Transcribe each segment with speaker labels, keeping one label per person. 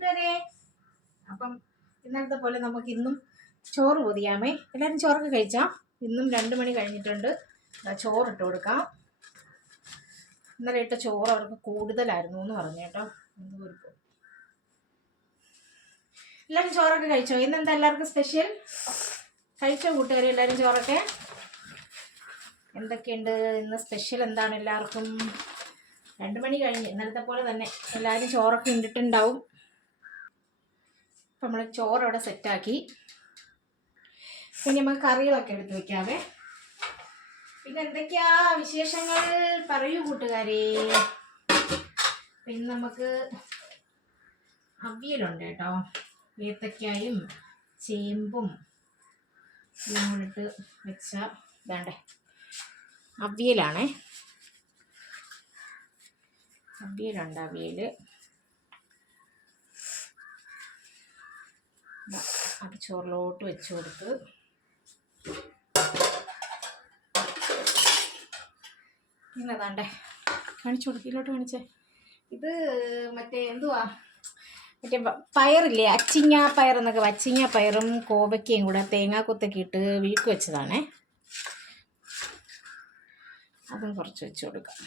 Speaker 1: കൂട്ടുകാരെ. അപ്പം ഇന്നലത്തെ പോലെ നമുക്ക് ഇന്നും ചോറ് പൊതിയാമേ. എല്ലാവരും ചോറൊക്കെ കഴിച്ചാ? ഇന്നും രണ്ട് മണി കഴിഞ്ഞിട്ടുണ്ട്. ചോറിട്ട് കൊടുക്കാം. ഇന്നലെ ഇട്ട ചോറ് അവർക്ക് കൂടുതലായിരുന്നു എന്ന് പറഞ്ഞു കേട്ടോ. എല്ലാവരും ചോറൊക്കെ കഴിച്ചോ? ഇന്നെന്താ എല്ലാവർക്കും സ്പെഷ്യൽ? കഴിച്ചോ കൂട്ടുകാരെ എല്ലാവരും ചോറൊക്കെ? എന്തൊക്കെയുണ്ട്? ഇന്ന് സ്പെഷ്യൽ എന്താണ് എല്ലാവർക്കും? രണ്ട് മണി കഴിഞ്ഞ് ഇന്നലത്തെ പോലെ തന്നെ എല്ലാവരും ചോറൊക്കെ ഇണ്ടിട്ടുണ്ടാവും. അപ്പം നമ്മൾ ചോറ് അവിടെ സെറ്റാക്കി. പിന്നെ നമുക്ക് കറികളൊക്കെ എടുത്ത് വെക്കാവേ. പിന്നെ എന്തൊക്കെയാ വിശേഷങ്ങൾ? പറയൂ കൂട്ടുകാരെ. പിന്നെ നമുക്ക് അവിയലുണ്ട് കേട്ടോ. ഏത്തക്കായും ചേമ്പും എല്ലാം വെച്ച വേണ്ടേ അവിയലാണേ. അവിയലുണ്ട് അവിയൽ അത് ചോറിലോട്ട് വെച്ച് കൊടുത്ത് ഇന്നതാണ്ടേ കാണിച്ചു കൊടുക്കിലോട്ട് കാണിച്ചേ. ഇത് മറ്റേ എന്തുവാ? മറ്റേ പയറില്ലേ അച്ചിങ്ങ പയർ എന്നൊക്കെ അച്ചിങ്ങ പയറും കോവയ്ക്കയും കൂടെ തേങ്ങാക്കൊത്തൊക്കെ ഇട്ട് വീക്ക് വെച്ചതാണേ. അതും കുറച്ച് വെച്ച് കൊടുക്കാം.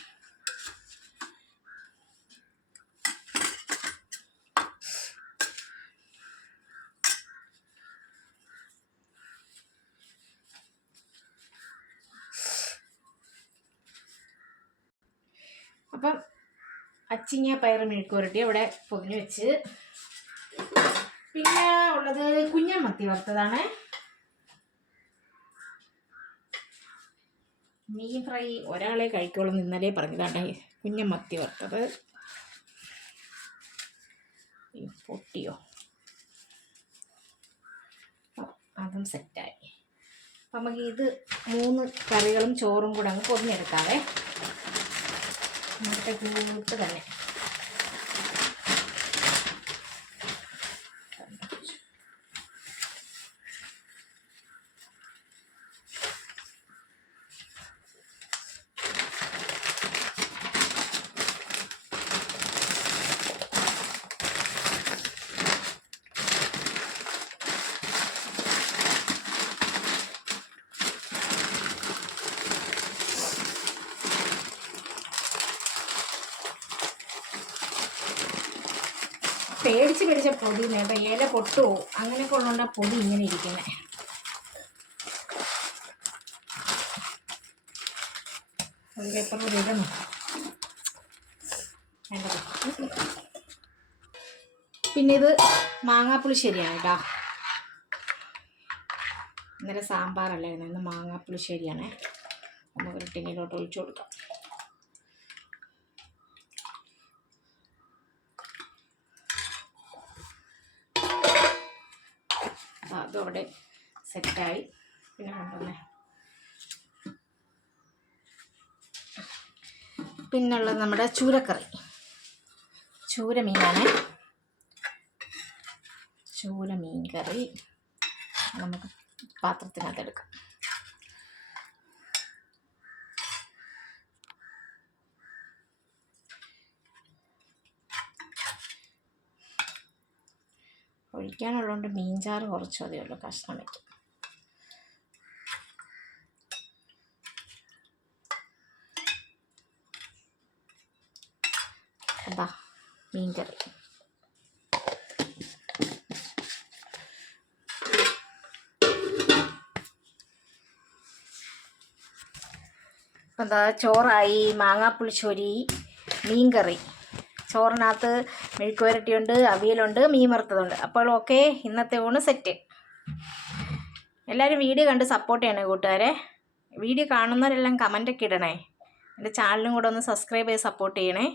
Speaker 1: അപ്പം അച്ചിങ്ങ പയർ മെഴുക്കുരട്ടി അവിടെ പൊതിഞ്ഞു വെച്ച്. പിന്നെ ഉള്ളത് കുഞ്ഞമത്തി വറുത്തതാണ്. മീൻ ഫ്രൈ ഒരാളെ കഴിക്കുള്ളൂ ഇന്നലെ പറഞ്ഞതാണ് കുഞ്ഞമത്തി വറുത്തത്. അയ്യോ, പൊട്ടിയോ? അതും സെറ്റായി അപ്പം നമുക്ക് ഇത് മൂന്ന് കറികളും ചോറും കൂടെ അങ്ങ് പൊതിഞ്ഞെടുക്കാവേ. ഇന്നത്തെ കൂട്ട് തന്നെ പേടിച്ച് പേടിച്ച പൊടി നേട്ട ഇല പൊട്ടുമോ അങ്ങനെയൊക്കെ ഉള്ളതുകൊണ്ട് പൊടി ഇങ്ങനെ ഇരിക്കുന്നത് വേണ്ടത് പിന്നെ ഇത് മാങ്ങാപ്പുളിശ്ശേരിയാണ് കേട്ടോ. ഇന്നലെ സാമ്പാറല്ലായിരുന്നു. ഇന്ന് ശരിയാണേ. നമുക്ക് ഒരു ടിന്നിലോട്ട് ഒഴിച്ചു കൊടുക്കാം. ആ, അതും അവിടെ സെറ്റായി. പിന്നെ കൊണ്ടുവന്നേ. പിന്നുള്ളത് നമ്മുടെ ചൂരക്കറി. ചൂര മീനാണ് ചൂര മീൻ കറി നമുക്ക് പാത്രത്തിനകത്ത് എടുക്കാം. ഒഴിക്കാനുള്ളതുകൊണ്ട് മീൻചാറ് കുറച്ച് മതിയുള്ളൂ കഷ്ണം വയ്ക്കും അതാ മീൻകറി. കറി എന്താ ചോറായി മാങ്ങാപ്പുളിശ്ശേരി മീൻകറി. ചോറിനകത്ത് മെഴുക്ക് വരട്ടിയുണ്ട് അവിയലുണ്ട് മീൻ വറുത്തതുണ്ട്. അപ്പോൾ ഓക്കെ ഇന്നത്തെ ഊണ് സെറ്റ് എല്ലാവരും വീഡിയോ കണ്ട് സപ്പോർട്ട് ചെയ്യണേ കൂട്ടുകാരെ. വീഡിയോ കാണുന്നവരെല്ലാം കമന്റൊക്കെ ഇടണേ. എന്റെ ചാനലും കൂടെ ഒന്ന് സബ്സ്ക്രൈബ് ചെയ്ത് സപ്പോർട്ട് ചെയ്യണേ.